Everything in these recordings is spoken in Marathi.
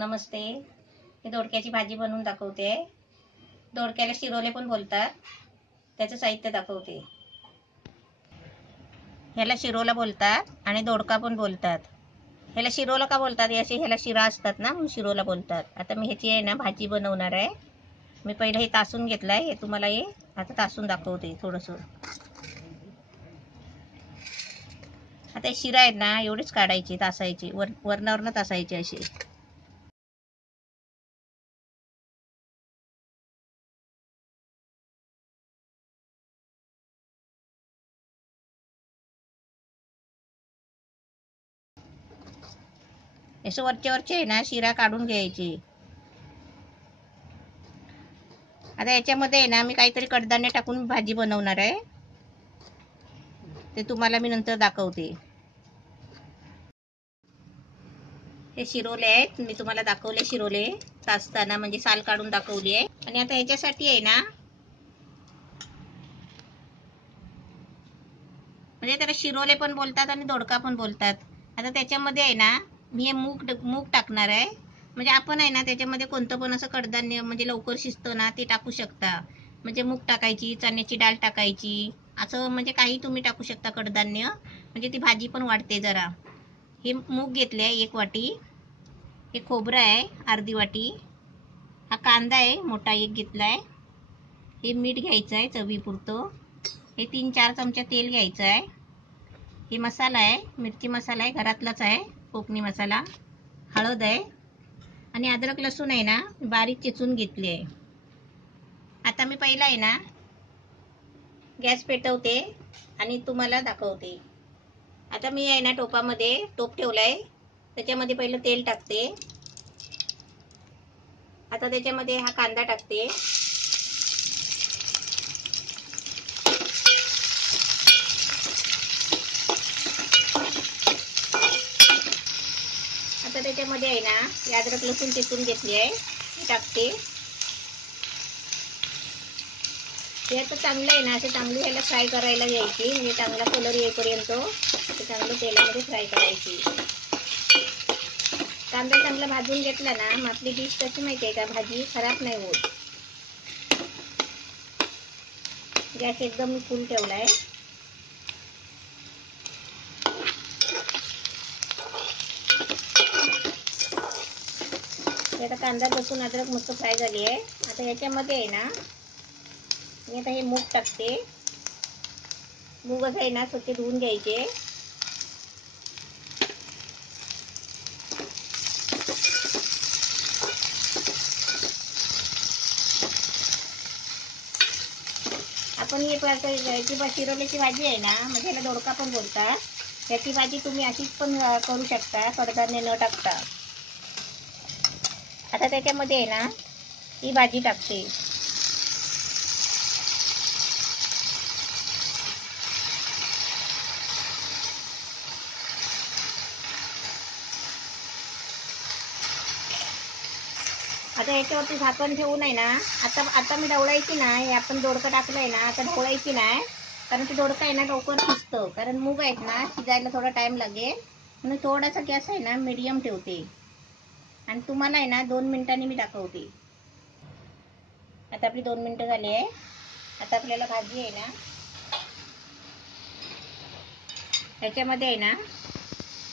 नमस्ते. मी दोडक्याची भाजी बनवून दाखवते. दोडक्याला शिरोले पण बोलतात. त्याचं साहित्य दाखवते. ह्याला शिरोला बोलतात आणि दोडका पण बोलतात. ह्याला शिरोला का बोलतात? असे ह्याला शिरा असतात ना, म्हणून शिरोला बोलतात. आता मी ह्याची आहे ना भाजी बनवणार आहे. मी पहिलं हे तासून घेतलंय. हे तुम्हाला हे आता तासून दाखवते थोडंसं. आता हे शिरा आहेत ना एवढेच काढायचे, तासायचे, वरणावरनं तासायचे असे. असे वरचे आहे ना शिरा काढून घ्यायची. आता याच्यामध्ये आहे ना मी काहीतरी कडधान्य टाकून भाजी बनवणार आहे. ते तुम्हाला मी नंतर दाखवते. हे शिरोले आहेत, मी तुम्हाला दाखवले शिरोले तासताना, म्हणजे साल काढून दाखवली आहे. आणि आता ह्याच्यासाठी आहे ना, म्हणजे त्याला शिरोले पण बोलतात आणि दोडका पण बोलतात. आता त्याच्यामध्ये आहे ना मी हे मूग टाकणार आहे. म्हणजे आपण आहे ना त्याच्यामध्ये कोणतं पण असं कडधान्य म्हणजे लवकर शिजतं ना ते टाकू शकता. म्हणजे मूग टाकायची, चण्याची डाळ टाकायची, असं म्हणजे काही तुम्ही टाकू शकता कडधान्य, म्हणजे ती भाजी पण वाढते जरा. हे मूग घेतले आहे 1 वाटी. हे खोबरं आहे अर्धी वाटी. हा कांदा आहे मोठा 1 घेतलाय. हे मीठ घ्यायचं आहे चवीपुरतं. हे 3-4 चमचे तेल घ्यायचं आहे. हे मसाला आहे, मिरची मसाला आहे, घरातलाच आहे, कोकणी मसाला. हळद आहे आणि अद्रक लसूण आहे ना बारीक चिचून घेतली आहे. आता मी पहिला आहे ना गॅस पेटवते आणि तुम्हाला दाखवते. आता मी आहे ना टोपामध्ये टोप ठेवलाय, त्याच्यामध्ये पहिलं तेल टाकते. आता त्याच्यामध्ये हा कांदा टाकते. आता त्याच्यामध्ये आहे ना अद्रक लसूण चिचून घेतली आहे ती टाकते. हे आता चांगलं आहे ना, असं चांगली ह्याला फ्राय करायला घ्यायची, म्हणजे चांगला कलर येईपर्यंत ते चांगलं तेलामध्ये फ्राय करायची. कांदा चांगला भाजून घेतला ना मग आपली डिश कशी माहिती आहे का, भाजी खराब नाही होत. गॅस एकदम फुल ठेवलाय. आता कांदा लसूण अद्रक मस्त फ्राय झाली आहे. आता याच्यामध्ये आहे ना मी आता हे मूग टाकते. मूग असं आहे ना स्वच्छ धुवून घ्यायचे. आपण ही शिरोल्याची भाजी आहे ना, म्हणजे याला दोडका पण बोलतात. याची भाजी तुम्ही अशीच पण करू शकता कडधान्य न टाकता. आता त्याच्यामध्ये आहे ना ही भाजी टाकते. आता याच्यावरती झाकण ठेवून आहे ना, आता मी ढवळायची नाही. आपण दोडका टाकलंय ना, आता ढवळायची नाही, कारण ते दोडका आहे ना लवकर शिजतं. कारण मूग आहेत ना शिजायला थोडा टाइम लागेल, म्हणून थोडासा गॅस आहे ना मीडियम ठेवते. आणि तुम्हाला आहे ना 2 मिनिटांनी मी दाखवते. आता आपली 2 मिनिटं झाली आहे. आता आपल्याला भाजी आहे ना याच्यामध्ये आहे ना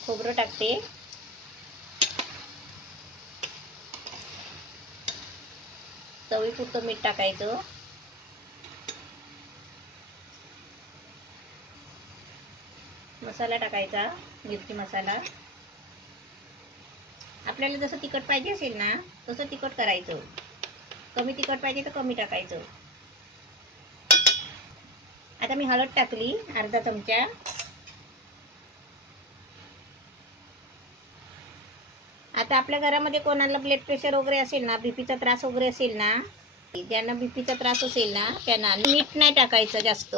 खोबरं टाकते. चवीपुरतं मीठ टाकायचं. मसाला टाकायचा, मिरची मसाला. आपल्याला जसं तिखट पाहिजे असेल ना तसं तिखट करायचं. कमी तिखट पाहिजे तर कमी टाकायचं. आता मी हळद टाकली अर्धा चमचा. आता आपल्या घरामध्ये कोणाला ब्लड प्रेशर वगैरे असेल ना, बीपीचा त्रास वगैरे असेल ना, ज्यांना बीपीचा त्रास असेल ना त्यांना मीठ नाही टाकायचं जास्त,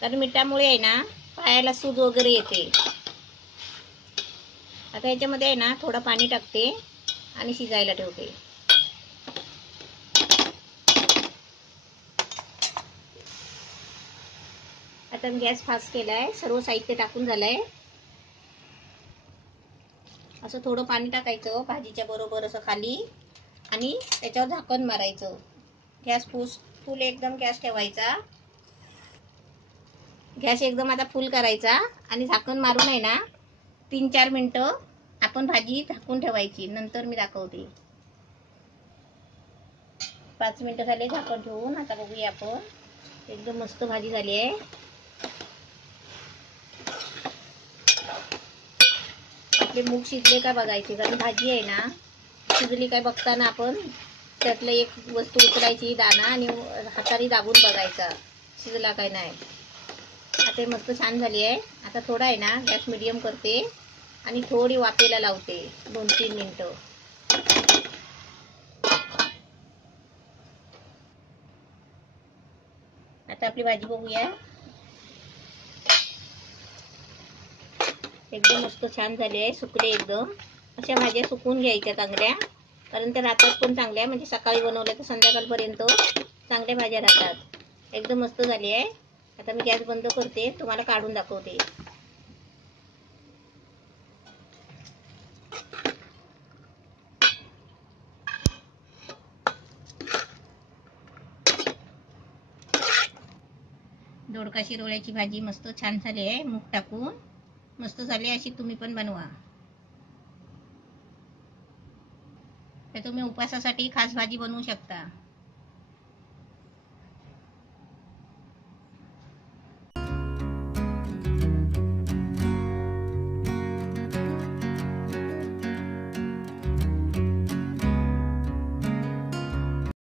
कारण मिठामुळे आहे ना पायाला सूज वगैरे येते. आता याच्यामध्ये आहे ना थोडं पाणी टाकते आणि शिजायला ठेवते. आता मी गॅस फास्ट केलाय, सर्व साहित्य टाकून झालंय. असं थोडं पाणी टाकायचं भाजीच्या बरोबर असं खाली आणि त्याच्यावर झाकण मारायचं. गॅस फुल एकदम गॅस ठेवायचा. गॅस एकदम आता फुल करायचा आणि झाकण मारून आहे ना 3-4 मिनिटं आपण भाजी झाकून ठेवायची. नंतर मी दाखवते. 5 मिनिटं झाले झाकण ठेवून. आता बघूया आपण. एकदम मस्त भाजी झाली आहे. आपले मूग शिजले का बघायचे, कारण भाजी आहे ना शिजली काय बघताना आपण त्यातलं एक वस्तू उचलायची दाणा आणि हाताने दाबून बघायचा शिजला काय नाही. आता मस्त छान झाली आहे. आता थोडा आहे ना गॅस मिडियम करते आणि थोडी वाफेला लावते 2-3 मिनिटं. आता आपली भाजी बघूया. एकदम मस्त छान झाली आहे. सुकले एकदम. अशा भाज्या सुकून घ्यायच्या चांगल्या, कारण त्या राहतात पण चांगल्या, म्हणजे सकाळी बनवल्या तर संध्याकाळपर्यंत चांगल्या भाज्या राहतात. एकदम मस्त झाली आहे. आता मी गॅस बंद करते, तुम्हाला काढून दाखवते. दोडका शिरोळ्याची भाजी मस्त छान झाली आहे. मूग टाकून मस्त झाली. अशी तुम्ही पण बनवा. तर तुम्ही उपवासासाठी खास भाजी बनवू शकता.